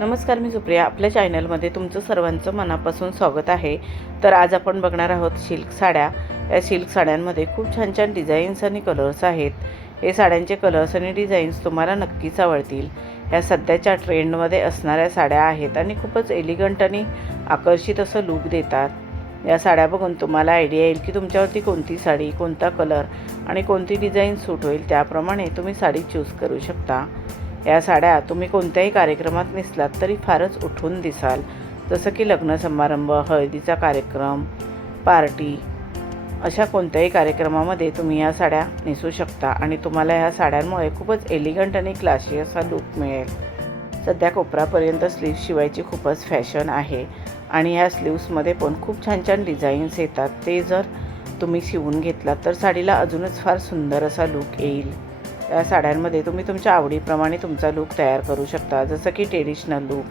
नमस्कार, मी सुप्रिया. आपल्या चॅनलमध्ये तुमचं सर्वांचं मनापासून स्वागत आहे. तर आज आपण बघणार आहोत सिल्क साड्या. या सिल्क साड्यांमध्ये खूप छान छान डिझाईन्स आणि कलर्स आहेत. हे साड्यांचे कलर्स आणि डिझाईन्स तुम्हाला नक्कीच आवडतील. ह्या सध्याच्या ट्रेंडमध्ये असणाऱ्या साड्या आहेत आणि खूपच एलिगंट आणि आकर्षित असं लूक देतात. या साड्या बघून तुम्हाला आयडिया येईल की तुमच्यावरती कोणती साडी, कोणता कलर आणि कोणती डिझाईन सूट होईल. त्याप्रमाणे तुम्ही साडी चूज करू शकता. या साड्या तुम्ही कोणत्याही कार्यक्रमात नेसलात तरी फारच उठून दिसाल. जसं की लग्न समारंभ, हळदीचा कार्यक्रम, पार्टी, अशा कोणत्याही कार्यक्रमामध्ये तुम्ही या साड्या नेसू शकता आणि तुम्हाला ह्या साड्यांमुळे खूपच एलिगंट आणि क्लासी असा लूक मिळेल. सध्या कोपरापर्यंत स्लीव्स शिवायची खूपच फॅशन आहे आणि ह्या स्लीव्समध्ये पण खूप छान छान डिझाईन्स येतात. ते जर तुम्ही शिवून घेतलात तर साडीला अजूनच फार सुंदर असा लूक येईल. या साड्यांमध्ये तुम्ही तुमच्या आवडीप्रमाणे तुमचा लूक तयार करू शकता. जसं की traditional look,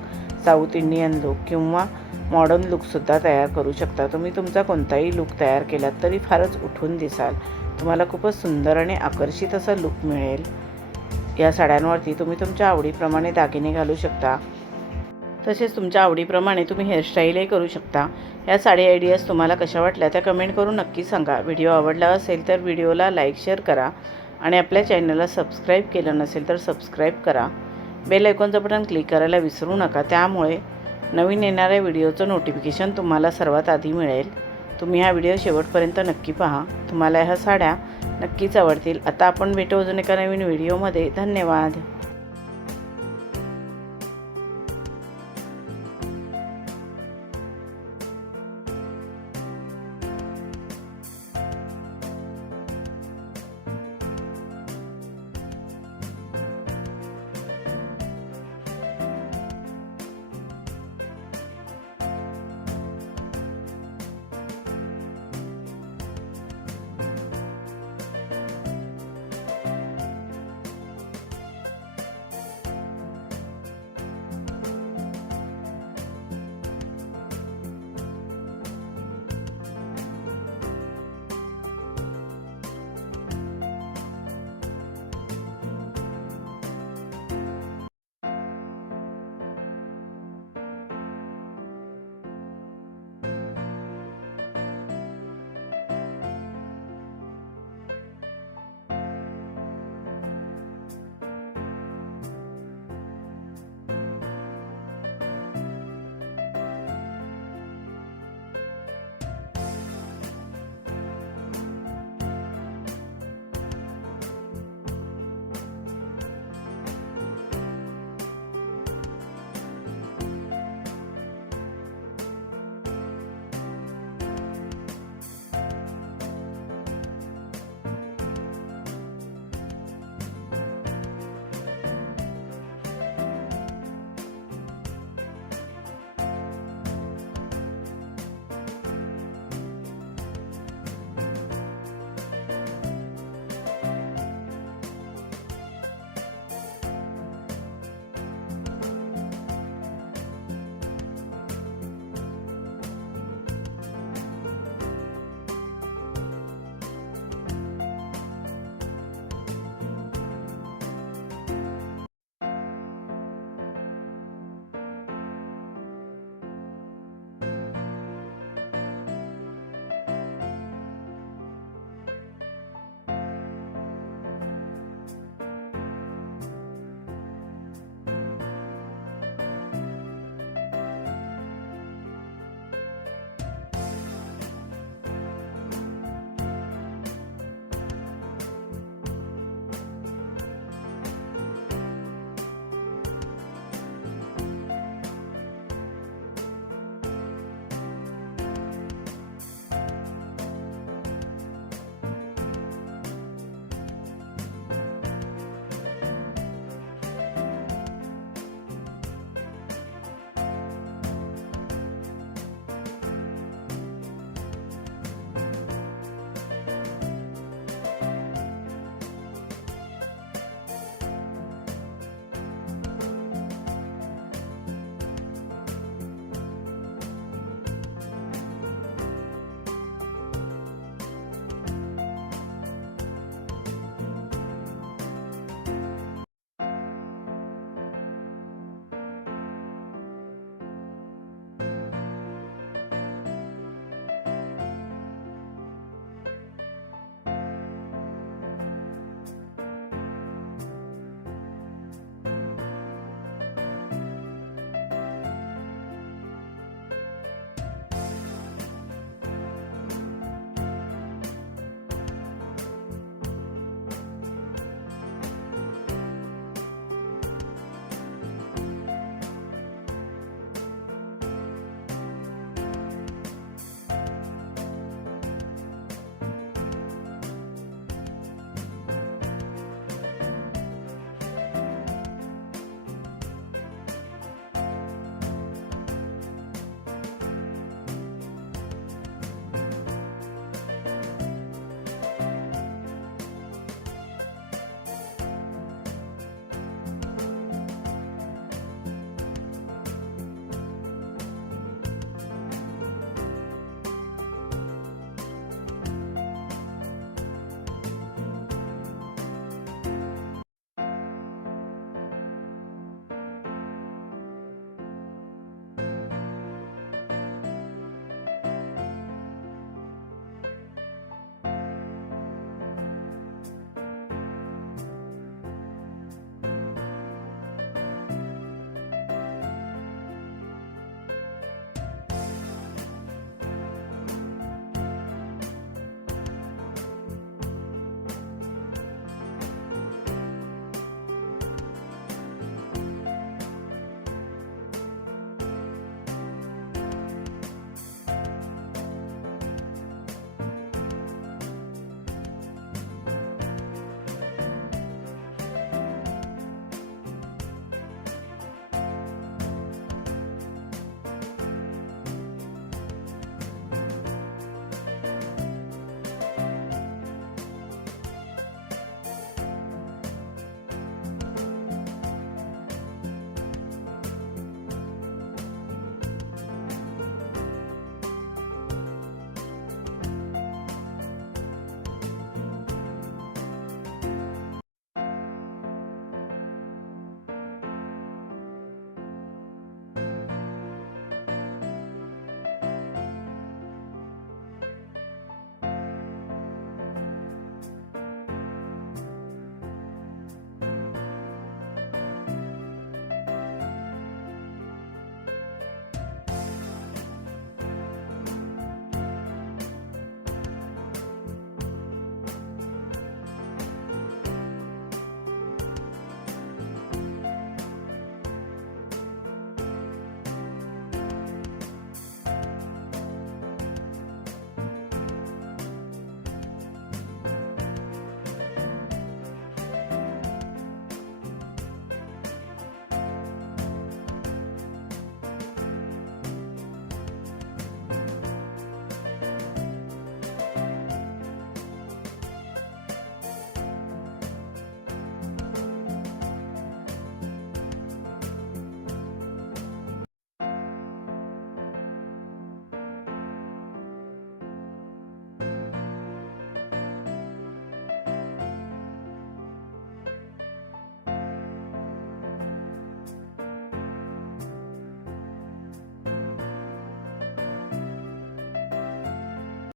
south Indian look किंवा मॉडर्न लूकसुद्धा तयार करू शकता. तुम्ही तुमचा कोणताही लूक तयार केलात तरी फारच उठून दिसाल. तुम्हाला खूपच सुंदर आणि आकर्षित असा लूक मिळेल. या साड्यांवरती तुम्ही तुमच्या आवडीप्रमाणे दागिने घालू शकता. तसेच तुमच्या आवडीप्रमाणे तुम्ही हेअरस्टाईलही करू शकता. या साडी आयडियाज तुम्हाला कशा वाटल्या त्या कमेंट करून नक्की सांगा. व्हिडिओ आवडला असेल तर व्हिडिओला लाईक, शेअर करा आणि आपल्या चॅनलला सबस्क्राईब केलं नसेल तर सबस्क्राईब करा. बेल आयकॉनचं बटन क्लिक करायला विसरू नका. त्यामुळे नवीन येणाऱ्या व्हिडिओचं नोटिफिकेशन तुम्हाला सर्वात आधी मिळेल. तुम्ही हा व्हिडिओ शेवटपर्यंत नक्की पहा. तुम्हाला ह्या साड्या नक्कीच आवडतील. आता आपण भेटू अजून एका नवीन व्हिडिओमध्ये. धन्यवाद.